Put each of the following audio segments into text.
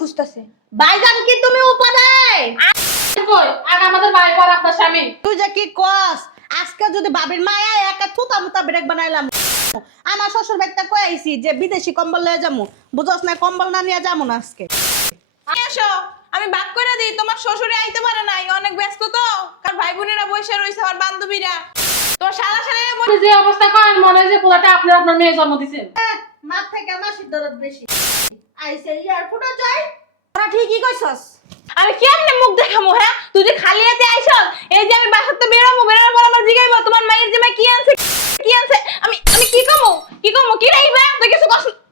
খুঁজতেছে। ভাইজান কি তুমি উপারে? কই আগে আমাদের ভাই পর আপনার স্বামী। তুই যে কি কস, আজকে যদি ভাবির মায়া একা থুতা মুতা ব্রেক বানাইলাম। আমার শ্বশুর বাড়িতে কই আইছি যে বিদেশি কম্বল লয়ে যামু, বুঝছস না? কম্বল না নিয়ে যামু না আজকে। এসো আমি ভাগ করে দিই, তোমার শ্বশুরে আইতে পারে নাই, অনেক ব্যস্ত তো, কার ভাই বোনেরা বসে রইছে, আমার বান্ধবীরা। তোর শালা শালা আপনি যে অবস্থা করেন মনে হয় যে পোলাটা আপনার মেয়ে জন্ম দিয়েছেন। মার থেকে মাসির দরদ বেশি। আইছে এয়ারপোর্টে যাই, তোরা ঠিকই কইছস। আমি কেমনে মুখ দেখামু? হ্যাঁ তুই যে খালি হাতে আইছস, এই যে আমি বাসাতে বেরোবো, বেরোনোর পর আমার জিগাইবো তোমার মায়ের যে কি আনছে কি আনছে, আমি আমি কি কমু কি রাইবা? তুই কিছু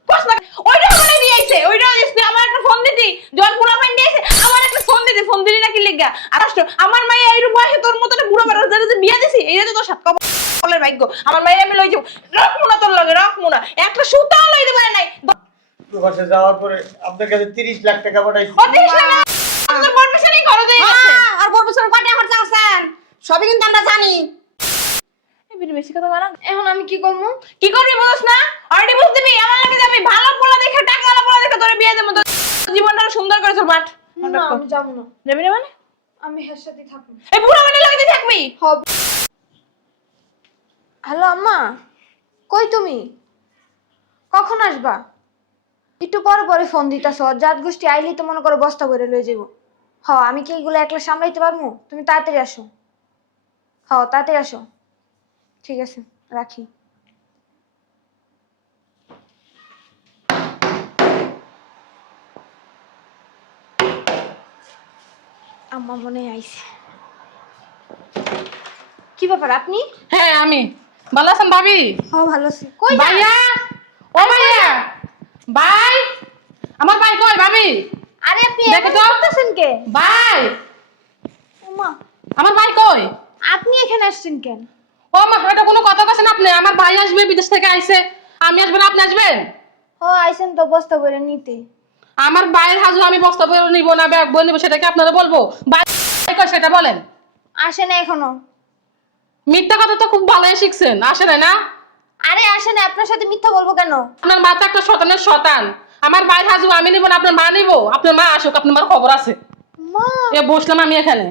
কস না। ওইটা বলে দিয়ে আইছে, ওইটা তুই আমার একটা ফোন দিতি, জন পোলা পাইন দিয়েছে, আমার একটা ফোন দিতি, ফোন দিলি নাকি লিগা? আর আমার মাইয়া এইরূপ বয়সে তোর মতো একটা বুড়ো বেড়া যে বিয়া দিছি, এইটা তো তোর সাত কবলের ভাগ্য। আমার মাইয়া আমি লই যাবো, রাখমু না তোর লগে, রাখমু না, একটা সুতাও লইতে পারে নাই। প্রবাসে যাওয়ার পরে আপনার কাছে 30 লাখ টাকা পাঠাইছি। তোর পারমিশনই খরচ হয়ে গেছে। আর বড় কয়টা খরচা আছেন সবই কিন্তু আমরা জানি। বেশি কথা বলা। এখন আমি কি করবো? কি করবি বলছ না? অলরেডি বুঝ দিবি, আমার লাগে যাবি, ভালো পোলা দেখে, টাকাওয়ালা পোলা দেখে তোরে বিয়ে দেবো, তোর জীবনটা আরো সুন্দর করে তোর মাঠ। না আমি যাব না, যাবি না মানে? আমি হের সাথে থাকবো। এই বুড়া মানে লাগে থাকবি? হ্যালো আম্মা, কই তুমি? কখন আসবা? একটু পরে পরে ফোন দিতাছ, জাত গোষ্ঠী আইলেই তো মনে করো বস্তা ভরে লয়ে যাবো। আমি কি এগুলো একলা সামলাইতে পারবো? তুমি তাড়াতাড়ি আসো। তাড়াতাড়ি আসো। ঠিক আছে, রাখি। আম্মা মনে হয় আইছে। কি ব্যাপার আপনি? হ্যাঁ আমি ভালো আছেন ভাবি? ভালো আছি। কই যান? ভাইয়া ও ভাইয়া ভাই আমার ভাই কই ভাবি? আরে আপনি দেখো এখানে তো। করতেছেন কে? ভাই ওমা, আমার ভাই কই? আপনি এখানে আসছেন কেন? ও মা এটা কোনো কথা কছেন আপনি? আমার ভাই আসবে বিদেশ থেকে আইছে, আমি আসবো না আপনি আসবেন? আইছেন তো বস্তা ভরে নিতে। আমার ভাইয়ের হাজু আমি বস্তা বই নিব না ব্যাগ বই নিব সেটা কি আপনারা বলবো? ভাই কই সেটা বলেন। আসে না এখনো? মিথ্যা কথা তো খুব ভালোই শিখছেন, আসে না? আরে আসে না, আপনার সাথে মিথ্যা বলবো কেন? আপনার মা তো একটা শতানের শতান। আমার ভাইয়ের হাজু আমি নিব না, আপনার মা নিব? আপনার মা আসুক, আপনার মার খবর আছে। মা, এ বসলাম আমি এখানে।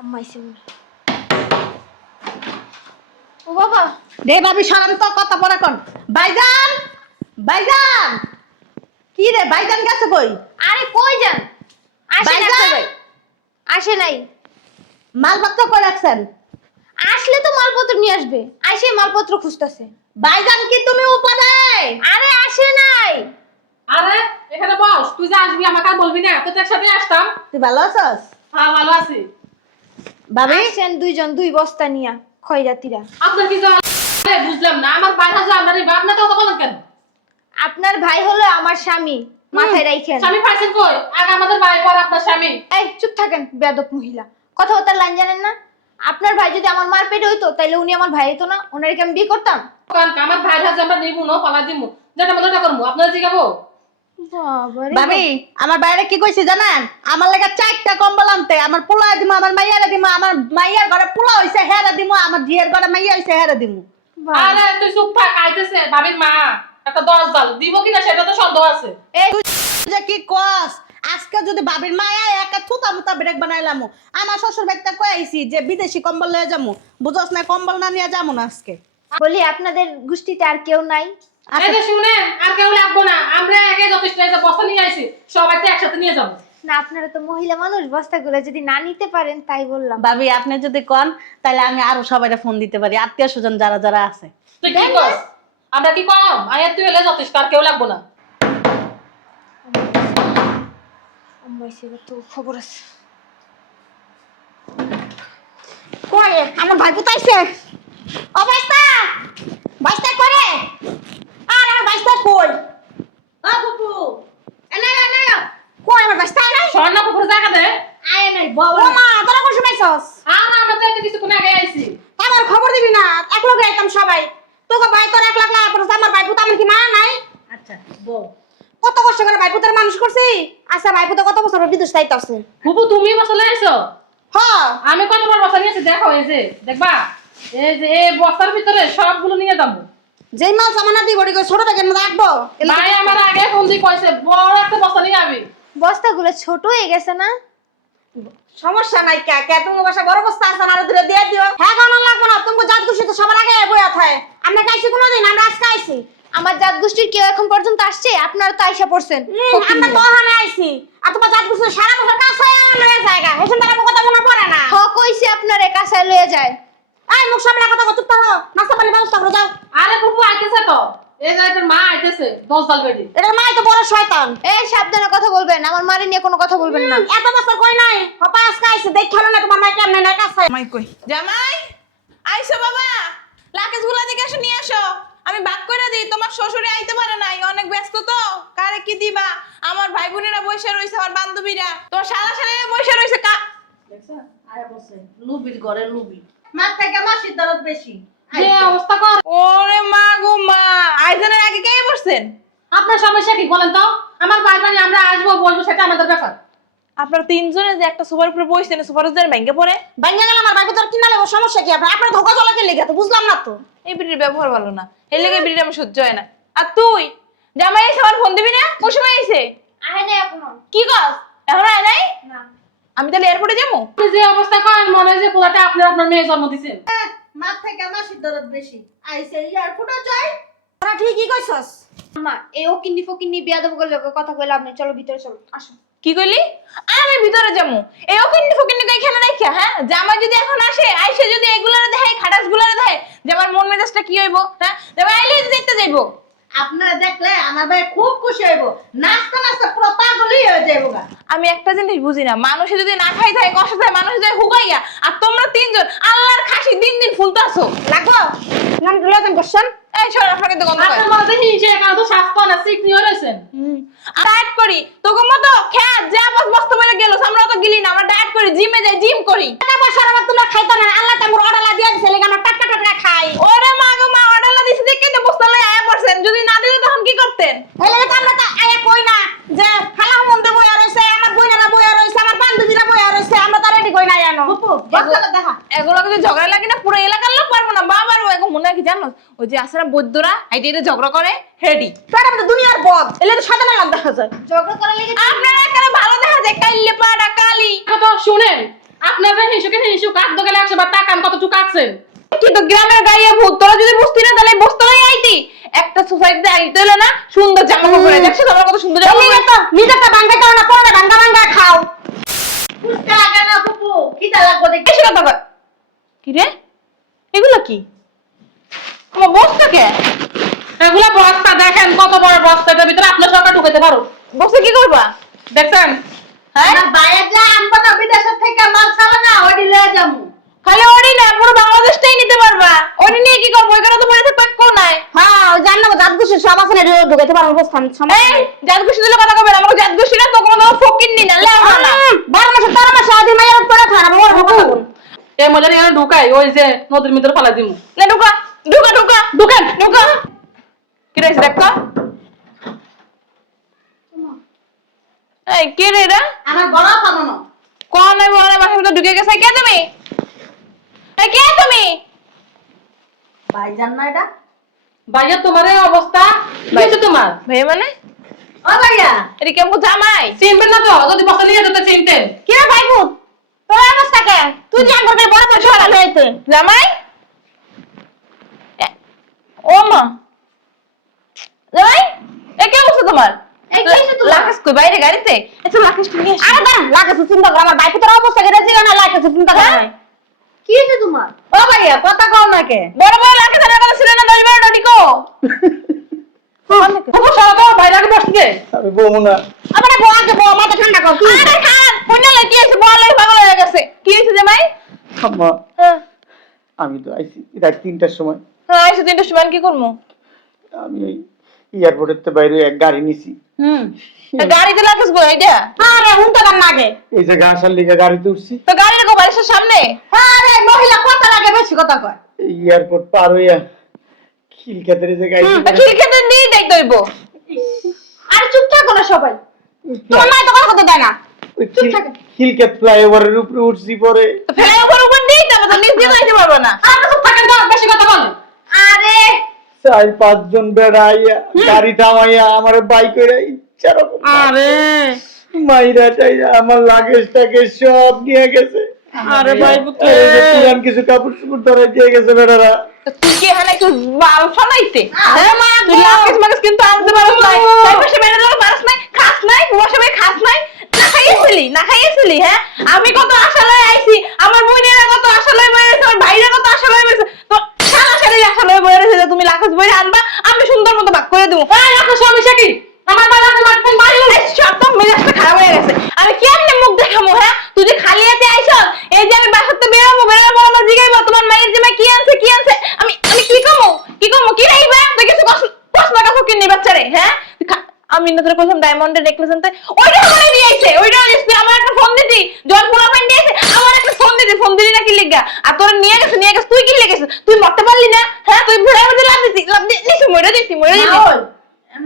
আম্মা আইছে মনে হয়। ও বাবা, রে ভাবি সারান তো কথা পরে কোন। ভাইজান, ভাইজান কি রে, ভাইজান গেছে কই? আরে কই যান? আসে না ভাইজান! ভাই। আসে নাই। মালপত্র কই রাখছেন? আসলে তো মালপত্র নিয়ে আসবে, আইসে মালপত্র খুঁজতেছে। ভাইজান কি তুমি উপরে? আরে আসে নাই। আরে এখানে বস, তুই যে আসবি আমাকে আর বলবি না? তো একসাথে আসতাম। তুই ভালো আছস? হ্যাঁ ভালো আছি। ভাবি আসছেন দুইজন, দুই বস্তা নিয়া খয়রাতিরা। আপনার কি বুঝলাম না, আমার ভাই হাজু আপনার আপনার তো কথা বলেন কেন? আপনার ভাই হলো আমার স্বামী, মাথায় রাখেন। স্বামী পাইছেন কই? আগে আমাদের ভাই পর আপনার স্বামী। এই চুপ থাকেন বেয়াদব মহিলা, কথাবার্তার লাইন জানেন না? আপনার ভাই যদি আমার মার পেটে হইতো তাইলে উনি আমার ভাই হইতো না? ওনারে কি আমি বিয়ে করতাম? কারণ আমার ভাই হাজু আমরা নিব না, পালা দিব, যেটা মনে করবো আপনারা জিগাবো। বাবারে ভাবি আমার বাইরে কি কইছি জানেন? আমার লাগা 4টা কম্বল আনতে, আমার পোলা দিমু, আমার মাইয়ারে দিমু, আমার মাইয়ার ঘরে পোলা হইছে হেরে দিমু, আমার জিয়ের ঘরে মাইয়া হইছে হেরে দিমু। বাবা। আরে তুই চুপ থাক, আইতেছে ভাবির মা একটা 10 জাল দিব কিনা সেটা তো সন্দেহ আছে। এই তুই যে কি কস, আজকে যদি ভাবির মায়া একা থুতা মুতা ব্রেক বানাইলাম। আমার শ্বশুর বাড়িতে কই আইছি যে বিদেশি কম্বল লয়ে যামু, বুঝছস না? কম্বল না নিয়ে যামু না আজকে। বলি আপনাদের গোষ্ঠীতে আর কেউ নাই? এই যে শুনেন, আর কেউ লাগবো না, আমরা একে যথেষ্ট, এই যে বস্তা নিয়ে আইছি সবাইকে একসাথে নিয়ে যাবো। না আপনারা তো মহিলা মানুষ, বস্তাগুলো যদি না নিতে পারেন তাই বললাম। ভাবি আপনি যদি কোন তাহলে আমি আরো সবাইকে ফোন দিতে পারি, আত্মীয় স্বজন যারা যারা আছে। তুই কি কস? আমরা কি কম? আয়াত তুই হলে যথেষ্ট, আর কেউ লাগবো না। আম্মা এসে তো খবর আছে। কই আমার ভাই পুতাইছে? ও বাইস্তা, বাইস্তা করে। আর আমার বাইস্তা কই? ও বুবু এনে এনে কই আমার বাইস্তা নাই? স্বর্ণ পুকুর জায়গা দে। আয় নাই বাবা। ও মা তোরা কোন সময় আইছস? আর আমরা তো একটু কিছুক্ষণ আগে আইছি। আমার খবর দিবি না, এক লগে আইতাম সবাই। তোকে ভাই তোর এক লাখ লাগা পড়ছে, আমার ভাই পুতা আমার কি মা নাই? আচ্ছা বউ কত কষ্ট করে ভাই পুতার মানুষ করছি। আচ্ছা ভাই পুতা কত বছর বিদেশ যাইতাছে? বুবু তুমি বসলে আইছো? হ্যাঁ আমি কতবার বসা নিয়েছি দেখো, এই যে দেখবা, এই যে এই বস্তার ভিতরে সবগুলো নিয়ে যাবো। যেই মাল সামানা দিব ওটি ছোট ব্যাগের মধ্যে রাখবো। ভাই আমার আগে ফোন দিয়ে কইছে বড় একটা বস্তা নিয়ে আবি। বস্তাগুলো ছোট হয়ে গেছে না? সমস্যা নাই কে কে তুমি বাসা বড় বস্তা আছে না ধরে দিয়ে দিও। হ্যাঁ কোন লাগবে না তুমি জাত খুশি তো সবার আগে বইয়া থাকে। আমরা কাইছি কোনোদিন আমরা আজকে আইছি। আমার জাত গোষ্ঠীর কেউ এখন পর্যন্ত আসছে? আপনারা তো আইসা পড়ছেন। আমরা তো ওখানে আইছি আর তোমার জাত খুশি সারা বছর কাছে আমরা জায়গা এখন তার কথা মনে পড়ে না। হ কইছি আপনারে কাঁচায় লয়ে যায়। এই মুখ সামনে কথা কত তো নাস্তা পানি ব্যবস্থা করে যাও। আরে ফুপু আইতেছে তো, এই যে তোর মা আইতেছে 10 ডাল বেডি। এটা মাই তো বড় শয়তান। এই সাবধানে কথা বলবেন, আমার মারে নিয়ে কোনো কথা বলবেন না। এত বছর কই নাই পাপা আজকে আইছে দেখছো না তোমার মাই কেমনে না কাছে। জামাই কই? জামাই আইসো বাবা, লাকেজ গুলা দিকে এসে নিয়ে আসো। আমি ভাগ করে দিই, তোমার শ্বশুরে আইতে পারে নাই, অনেক ব্যস্ত তো। কারে কি দিবা? আমার ভাই বোনেরা বসে রইছে, আমার বান্ধবীরা, তোমার শালা শালারা বসে রইছে। দেখছো আয়া বসে লুবির ঘরে লুবি মার থেকে মাসির দরদ বেশি। যে অবস্থা কর। ওরে মা গো মা, আইজনের আগে কে বসছেন? আপনার সমস্যা কি বলেন তো? আমার ভাই ভাই আমরা আসবো বলবো সেটা আমাদের ব্যাপার। আপনারা তিনজনে যে একটা সোফার উপরে বসছেন, সোফার উপরে ভেঙে পড়ে ভাঙ্গা গেল আমার বাইকে তোর কিনা লাগো সমস্যা কি আপনার আপনার ধোকা চলাকে লেগে তো বুঝলাম না তো। এই বিড়ির ব্যবহার ভালো না, এর লেগে বিড়ির আমার সহ্য হয় না। আর তুই জামাই এসে আমার ফোন দিবি না? কোন সময় এসে আহে না এখনো। কি কস? এখন আয় নাই? না। আমি তাহলে এয়ারপোর্টে যাবো? আপনি যে অবস্থা করেন মনে হয় যে পোলাটা আপনার মেয়ে জন্ম দিয়েছেন। মার থেকে মাসির দরদ বেশি। আইছে এয়ারপোর্টে যাই তোরা ঠিকই কইছস। মা এই ও কিন্নি ফকিন্নি বিয়াদব করলে কথা কইলা আপনি, চলো ভিতরে চলো আসো। কি কইলি? আমি ভিতরে যাবো? এই ওখানে ফকিনি এখানে রাখা, হ্যাঁ? জামাই যদি এখন আসে, আইসে যদি এগুলারে দেখাই, খাটাস গুলারে দেখাই, যে আমার মন মেজাজটা কি হইব? হ্যাঁ, জামাই আইলে দেখতে যাইবো। আপনারা দেখলে আমার ভাই খুব খুশি হইব। নাস্তা নাস্তা পুরো পাগলই হয়ে যাইব গা। আমি একটা জিনিস বুঝি না, মানুষে যদি না খাই থাকে কষ্ট থাকে, মানুষে যদি হুগাইয়া, আর তোমরা তিনজন আল্লাহর খাসি দিন দিন ফুলতাছো। লাগবো নাম লজন কোশ্চেন। এই সর, আপনাকে তো গন্ধ আপনার পায়। মধ্যে হিংসে এখানে তো স্বাস্থ্য না সিকনি হয়েছেন। ডায়েট করি তোকে মতো খেত যা বস বস্ত বেড়ে গেল, আমরা তো গিলি না, আমরা ডায়েট করি, জিমে যাই, জিম করি। টাকা পয়সা আমার তোমরা খাইতো না আল্লাহ তামুর অর্ডার দিয়ে দিছে লাগা আমরা টাটকা টাটকা খাই। ওরে মা গো মা, অর্ডার দিছি দেখে তো বস্তা লয়ে আয়া পড়ছেন, যদি না দিলে তখন কি করতেন? তাহলে তো আমরা তো আয়া কই না যে খালা মন্দে বইয়া রইছে আমার বইনারা বইয়া রইছে আমার বান্ধবীরা বইয়া রইছে আমরা তো রেডি কই না জানো। বস্তাটা দেখা। এগুলো যদি ঝগড়া লাগে না, পুরো এলাকার লোক পারবো না। বাবার এখন মনে হয় কি জানো, ওই যে আসলে বৈদ্যরা আইতে এটা ঝগড়া করে হেডি, তার আমাদের দুনিয়ার বদ এলে তো সাধারণ লাগ দেখা যায়। ঝগড়া করা লেগে আপনারা এখানে ভালো দেখা যায় কাইলে পাড়া কালি। তো শুনেন, আপনার যে হিংসুকে হিংসু কাক দোকানে 100 বার টাকা কতটুকু কাটছেন? কিন্তু গ্রামের গাইয়া ভূত, তোরা যদি বুঝতি না তাহলে বসতলাই আইতি। একটা সোসাইটিতে আইতে হলে না সুন্দর জামা কাপড় দেখছো, তোমার কত সুন্দর জামা এলে তো নিজেরটা ভাঙ্গা করো না পরে ভাঙ্গা ভাঙ্গা খাও। ফুচকা লাগে না ফুপু খিদা লাগবে দেখি। বেশি কথা কয়। কি রে এগুলো কি? আমার বসটা কে? এগুলা বস্তা দেখেন কত বড় বস্তা, এটার ভিতরে আপনার সরকার ঢুকাইতে পারো। বসে কি করবা? দেখছেন? হ্যাঁ, না বাইরে যা আনবো না বিদেশের থেকে মাল ছাড়া না ওইটি লয়ে যাবো। খালি ওরই না, পুরো বাংলাদেশটাই নিতে পারবা। ওটা নিয়ে কি করবো? এখানে তো বাড়িতে পাক্কো নাই। হ্যাঁ ওই জান না জাত গুছি সব আছে না ঢুকাইতে পারবো বসতাম সমস্যা এই নাই। জাতগোষ্ঠী দিলে কথা কবে না, আমাকে জাতগোষ্ঠী না তো কোনো ফকির নি না লেওয়া না। 12 মাসে 13 মাসে আদি মায়ের পড়া থানা বড় কথা বল। এই মজার এখানে ঢুকাই ওই যে নদীর ভিতরে ফেলা দিমু। না ঢুকা ঢুকা ঢুকা ঢুকেন ঢুকা। কি রে দেখো? এই কে রে এটা? আমার বড় পানো কোন নাই বলে বাসার ভিতর ঢুকে গেছে? কে তুমি? এই কে তুমি? ভাইজান না এটা। ভাইয়া তোমার এই অবস্থা কি হয়েছে তোমার? ভাই মানে ও ভাইয়া এটা কেমন জামাই? চিনবেন না তো? যদি বস্তা নিয়ে যেতে চিনতেন। কি রে ভাইবু তোর অবস্থা কে তুই যে আমার বড় বড় ছড়া লইতে জামাই ও মা জামাই এ কে বলছো তোমার? এই কে এসে তোমার? লাকেশ কই বাইরে গাড়িতে? আচ্ছা লাকেশ নিয়ে আসো। আরে দাঁড়া লাগাছে চিন্তা কর আমার বাইকে তোর অবস্থা কে ছিল না লাগাছে চিন্তা কর না। কি হয়েছে তোমার? ও ভাইয়া কথা কও না কে। বড় বড় লাকেশ আর কথা ছিল না, 10 12টা ডিকো। খবর সরাবো বাইরে আগে বসতে। আমি বলবো না। আমার বউ আগে বউ মাথা ঠান্ডা কর তুই। আরে খান কোনটা লাগি আছে বলে পাগল হয়ে গেছে। কি হইছে জামাই? আম্মা হ্যাঁ আমি তো আইছি রাত 3টার সময়। হ্যাঁ আইসো 3টার সময় কি করবো? আমি এই এয়ারপোর্টের বাইরে এক গাড়ি নিছি। গাড়িতে লাকেশ গো এইটা? আরে হুনটা গান লাগে এই যে আসার লিগে গাড়িতে উঠছি। তো গাড়ির কো বাড়ির সামনে? আরে মহিলা কথা লাগে বেশি কথা কয়। এই এয়ারপোর্ট পার হইয়া খিলক্ষেতের যে গাড়ি খিল খেতে নিয়ে যাইতে হইব। আর চুপ থাকো না সবাই। তোমার মা তো কথা কথা দেয় না। খিলক্ষেত ফ্লাইওভারের উপরে উঠছি পরে ফ্লাইওভার উপর দিয়ে যাবে তো নিচ দিয়ে যাইতে পারবো না। আর চুপ থাকেন তো, বেশি কথা বলেন। আরে 4-5 জন বেড়া আইয়া গাড়ি থামাইয়া আমার বাইক করে ইচ্ছা রকম আরে মাইরা চাইরা আমার লাগেজটাকে সব নিয়ে গেছে। আরে ভাইপো কে এই যে পুরান কিছু কাপড় চোপড় ধরে দিয়ে গেছে বেড়ারা। তুই কি এখানে একটু বাল ফালাইতে হ্যাঁ মা তুই লাগেজ মাগেজ কিন্তু আনতে পারছ নাই তাই পাশে বেড়ে লোক পারছ নাই খাস নাই বসে ভাই খাস নাই না খাইয়েছিলি হ্যাঁ আমি কত আশা লয়ে আইছি আমার বোনেরা কত আশা লয়ে বেরিয়েছে আমার ভাইরা কত আশা লয়ে বেরিয়েছে তো সারা সারি আশা লয়ে বেরিয়েছে যে তুমি লাগেজ বইরে আনবা আমি সুন্দর মতো ভাগ করে দেবো এই আপনার সমস্যা কি আমার বাবাকে মারছেন মারিও সব তো মেজাজটা খারাপ হয়ে গেছে আমি কেমনে মুখ দেখামো হ্যাঁ তুই যে খালি হাতে আইছ এই যে আমি বাসাতে বেরোবো বেরোবো পর আমার জিগাইবো তোমার মায়ের জামাই কি আনছে আমি কি কমো কি রাইবা তুই কিছু প্রশ্ন কাছে কিনে বাচ্চারে হ্যাঁ আমি না তোর কসম ডায়মন্ডের নেকলেস আনতে ওইটা আমার নিয়ে আইছে ওইটা তুই আমার একটা ফোন দিতি জন পুরো পাইন দিয়েছে আমার একটা ফোন দিলি না কি লিগা আর তোর নিয়ে গেছে তুই কি লেগেছিস তুই মরতে পারলি না হ্যাঁ তুই ভুড়ার মধ্যে লাভ দিছি মরে দিছি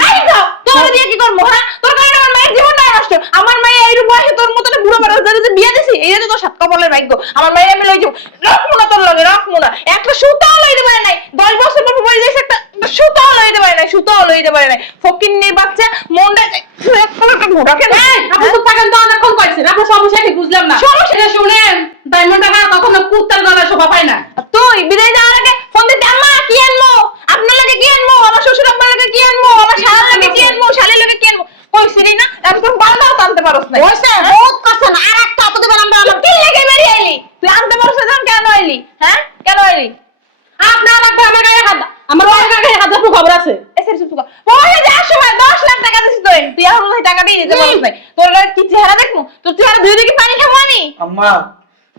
আই যাও তোর দিয়ে কি করবো হ্যাঁ তোর কারণে আমার মায়ের জীবনটা নষ্ট আমার মায়ের এই বয়সে তোর মতো বুড়ো বড় যে বিয়ে দিছি এই যে তোর সাত কপালের ভাগ্য আমার মায়ের আমি লই যাব রাখমুনা তোর লগে রাখমুনা একটা সুতাও লইতে পারে নাই 10 বছর পর বই যাইছে একটা সুতাও লইতে পারে নাই ফকিন্নির বাচ্চা মনটা একটা ঘোড়াকে আপনি তো টাকা তো অনেকক্ষণ কইছেন আপনার সমস্যা কি বুঝলাম না সমস্যা শুনেন ডায়মন্ড টাকা কখনো কুত্তার গলা শোভা পায় না তুই বিদেশ যাওয়ার আগে ফোন দিতে আম্মা কি আনবো আপনার লাগে কি আনবো আমার শ্বশুর আব্বার লাগে কি আনবো আমার শালার লাগে কি আনবো শালির লাগে কি আনবো কইছিলি না একদম বারবার আনতে পারছ না ওইসে বহুত কথা না আর একটা অত দিবেন আমরা তুই কি লাগে বেরিয়ে আইলি তুই আনতে পারছ না কেন আইলি হ্যাঁ কেন আইলি আপনার লাগবে আমার গায়ে হাত আমার গায়ে হাত আপনার খবর আছে এসের সুতু পরে যাওয়ার সময় 10 লাখ টাকা দিছিস তুই এখন ওই টাকা দিয়ে দিতে পারছ না তোর কি চেহারা দেখমু তোর চেহারা দুই দিকে পানি খাবো আনি আম্মা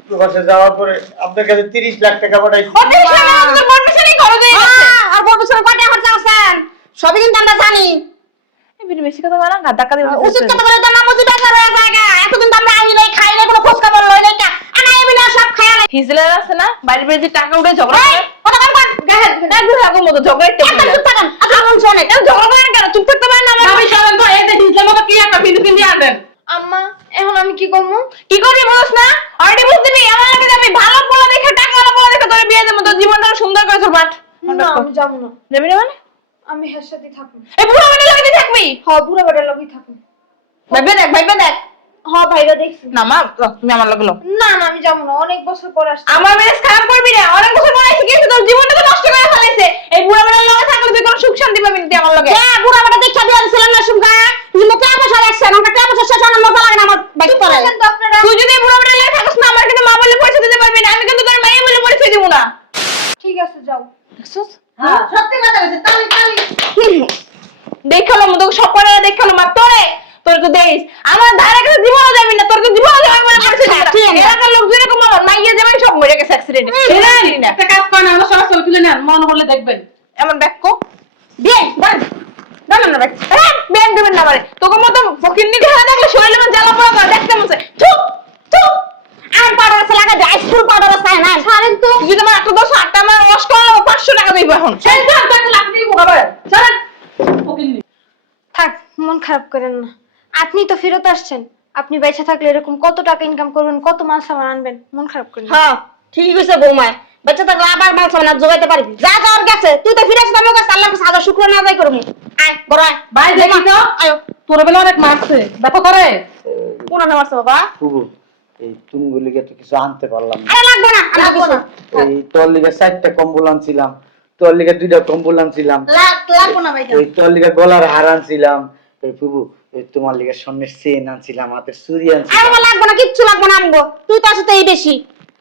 প্রবাসে যাওয়ার পরে আপনার কাছে 30 লাখ টাকা পাঠাইছি। ওতে শালা তোর পারমিশনই খরচ হয়ে গেছে আর বড় কত খরচা আছেন সবই কিন্তু আমরা জানি। এই বিনি বেশি কথা বলা ধাক্কা দিবি উচিত কথা বলে তো নাম উচিত আছে রয়ে জায়গা এতদিন তো আমরা আই নাই খাই নাই কোনো খোঁজ খবর লই নাই কা আনা এমনি না সব খায়া নাই হিজলার আছে না বাইরে বাইরে যে টাকা উঠে ঝগড়া করে ওটা কার গায়ে একদম আগের মতো ঝগড়া একটা একদম চুপ থাকেন আচ্ছা মন শুনে কেন ঝগড়া করেন কেন চুপ থাকতে পারেন না আমার ভাবি চলেন তো এই যে ইসলাম বাবা কি একটা ফিলিপিন দিয়ে আনবেন আম্মা এখন আমি কি করবো? কি করবি বলছ না অলরেডি বুঝতে নি আমার লাগে যাবি ভালো পোলা দেখে টাকা ভালো পোলা দেখে তোর বিয়ে দেব তোর জীবনটা আরো সুন্দর করে তোর বাট না আমি যাবো না, যাবি না মানে আমি হের সাথে থাকবো। এই বুড়ো মানে লাগে থাকবি হ্যাঁ বুড়ো বেটার লগেই থাকবো। ভাইবে দেখ হ্যাঁ ভাইরা দেখছি। না মা তুমি আমার লাগলো না না আমি যাবো না, অনেক বছর পর আসছি। আমার মেজাজ খারাপ করবি না অনেক বছর পর এসে গেছে তোর জীবনটা তো নষ্ট করে ফেলাইছে এই বুড়া বেটার লগে থাকলে তুই কোনো সুখ শান্তি পাবি না তুই আমার লগে হ্যাঁ বুড়া বেটা দেখা দিয়া দিছিলাম না সুগা কিন্তু টাকা পয়সা লাগছে না টাকা পয়সা শেষ হওয়ার মতো লাগে না আমার বাইক করে কিন্তু আপনারা তুই যদি বুড়া বেটার লগে থাকিস না আমার কিন্তু মা বলে পরিচয় দিতে পারবি না আমি কিন্তু তোর মায়ের বলে পরিচয় দিব না ঠিক আছে যাও। দেখছস হ্যাঁ সত্যি কথা বলছে তালি দেখালো মতো সপনে দেখালো মা তোর তো দেইস আমার ধারে কাছে জীবনও যাবি না তোর তো জীবনও যাবে বলে পরিচয় দিবি না এলাকার লোকজন এরকম আমার মাইয়া যাবে সব মরে গেছে অ্যাক্সিডেন্টে শুনেন একটা কাজ করেন আমরা সবাই ছবি তুলে নেন মন করলে দেখবেন এমন দেখো দিয়ে বাদ না ব্যাংক দেবেন না মানে তোকে মতো ফকিন্নি দেখা দেখলে শরীরে মন জ্বালা পোড়া করে দেখতে মনে চুপ আর পাউডার আছে লাগা যায় স্কুল পাউডার আছে না ছাড়েন তো যদি আমার একটা 10 8টা আমার ওয়াশ করাবো 500 টাকা দেব এখন সেই তো আপনাকে লাভ দিয়ে মোকাবেলা চলেন ওকিল্লি থাক, মন খারাপ করেন না। আপনি তো ফেরত আসছেন, আপনি বেঁচে থাকলে এরকম কত টাকা ইনকাম করবেন, কত মাল সামান আনবেন, মন খারাপ করেন না। হ্যাঁ ঠিকই কইছে বৌমা বাচ্চা থাকলে আবার মাল সামনে জোগাইতে পারবি যা যাওয়ার গেছে তুই তো ফিরে আসছিস আমার কাছে আল্লাহর কাছে হাজার শুকর না আদায় করবি আয় বড় আয় ভাই দেখি তো আয়ো তোর বেলা অনেক মারছে ব্যথা করে কোন নাম আছে বাবা ফুবু এই তুমগুলিকে তো কিছু আনতে পারলাম না। আরে লাগবে না আমি লাগবে না। এই তোর লিগে 4টা কম্বল আনছিলাম, তোর লিগে 2টা কম্বল আনছিলাম, লাগবো না ভাই ওই তোর লিগে গলার হার আনছিলাম, ওই ফুবু ওই তোমার লিগে স্বর্ণের চেন আনছিলাম, হাতের চুড়ি আনছিলাম। আরে লাগবে না কিচ্ছু লাগবে না আনবো তুই তো আসতে এই বেশি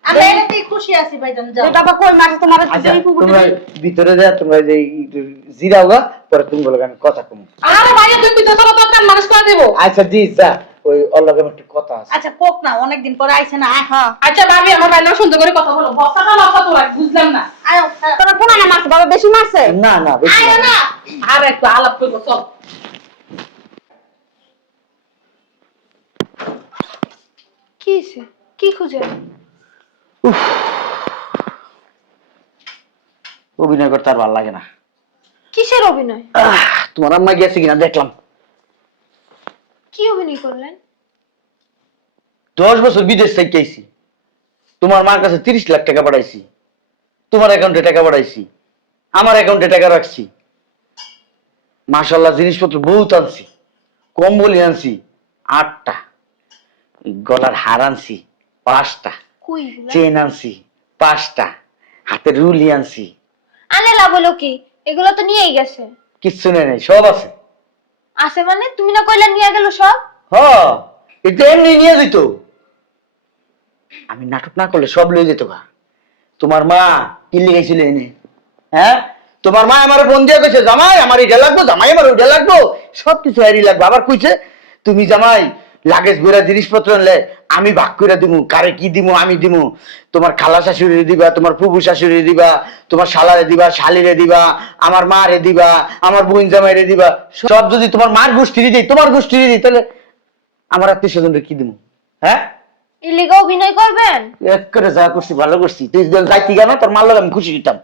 আমরা এটাতেই খুশি আছি ভাইজান যাও তুই বাবা কই মাসে তোমার আচ্ছা তোমরা ভিতরে যা, তোমরা যে একটু জিরাও গা, পরে তুমি বলে আমি কথা কম। আরে ভাই তুই পিছনে চলো তো কান মানুষ করে দেব আচ্ছা জি যা, ওই অল্লাগে একটু কথা আছে। আচ্ছা কোক না অনেকদিন পরে আইছে না আয় হ্যাঁ আচ্ছা ভাবি আমার ভাই না সুন্দর করে কথা বলো বস্তাটা লম্বা তো বুঝলাম না আয়ো তোর কোন নাম আছে বাবা বেশি মারছে না না বেশি আয়ো না। না আর একটু আলাপ করবো চল কি হয়েছে? কি খুঁজে? অভিনয় করতে আর ভালো লাগে না। কিসের অভিনয়? তোমার আম্মা গেছে কিনা দেখলাম। কি অভিনয় করলেন? 10 বছর বিদেশ থেকে আইছি, তোমার মার কাছে 30 লাখ টাকা পাঠাইছি, তোমার অ্যাকাউন্টে টাকা পাঠাইছি, আমার অ্যাকাউন্টে টাকা রাখছি। মাশাআল্লাহ জিনিসপত্র বহুত আনছি, কম্বলি আনছি 8টা, গলার হার আনছি 5টা, কই চেন আনছি 5টা, হাতের রুলি আনছি। আনে লাভ হলো কি? এগুলো তো নিয়েই গেছে। কিচ্ছু নেই, সব আছে। আছে মানে তুমি না কইলা নিয়ে গেল সব? হ, এটা এমনি নিয়ে যেত, আমি নাটক না করলে সব লয়ে যেত গা। তোমার মা কি লিখেছিল এনে? হ্যাঁ, তোমার মা আমার ফোন দিয়ে কইছে জামাই আমার এটা লাগবো, জামাই আমার ওইটা লাগবো, সব কিছু হারি লাগবে। আবার কইছে তুমি জামাই লাগেজ ভরা জিনিসপত্র আনলে আমি ভাগ করে দিমু, কারে কি দিমু আমি দিমু। তোমার খালা শাশুড়ি দিবা, তোমার ফুফু শাশুড়ি দিবা, তোমার শালারে দিবা, শালিরে দিবা, আমার মা রে দিবা, আমার বোন জামাইরে দিবা। সব যদি তোমার মার গোষ্ঠীরই দিই, তোমার গোষ্ঠীরই দিই, তাহলে আমার আত্মীয় স্বজনরে কি দিমু? হ্যাঁ, ইলিগা অভিনয় করবেন? এক করে যা করছি ভালো করছি। তুই যাইতি কেন? তোর মার লাগে আমি খুশি দিতাম।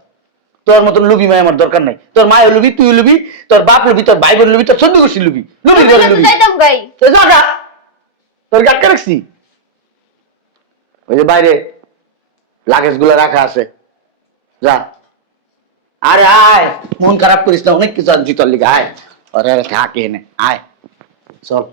তোর মতন লুবি মায় আমার দরকার নাই। তোর মায়ের লুবি, তুই লুবি, তোর বাপ লুবি, তোর ভাই বোন লুবি, তোর চোদ্দ গোষ্ঠী লুবি, লুবি করে লুবি। যাইতাম গাই। তোর গাটকে রাখছি ওই যে বাইরে লাগেজ গুলো রাখা আছে, যা। আরে আয়, মন খারাপ করিস না, অনেক কিছু আনছি তোর লিগে। আয়, আরে থাকে এনে আয়, চল।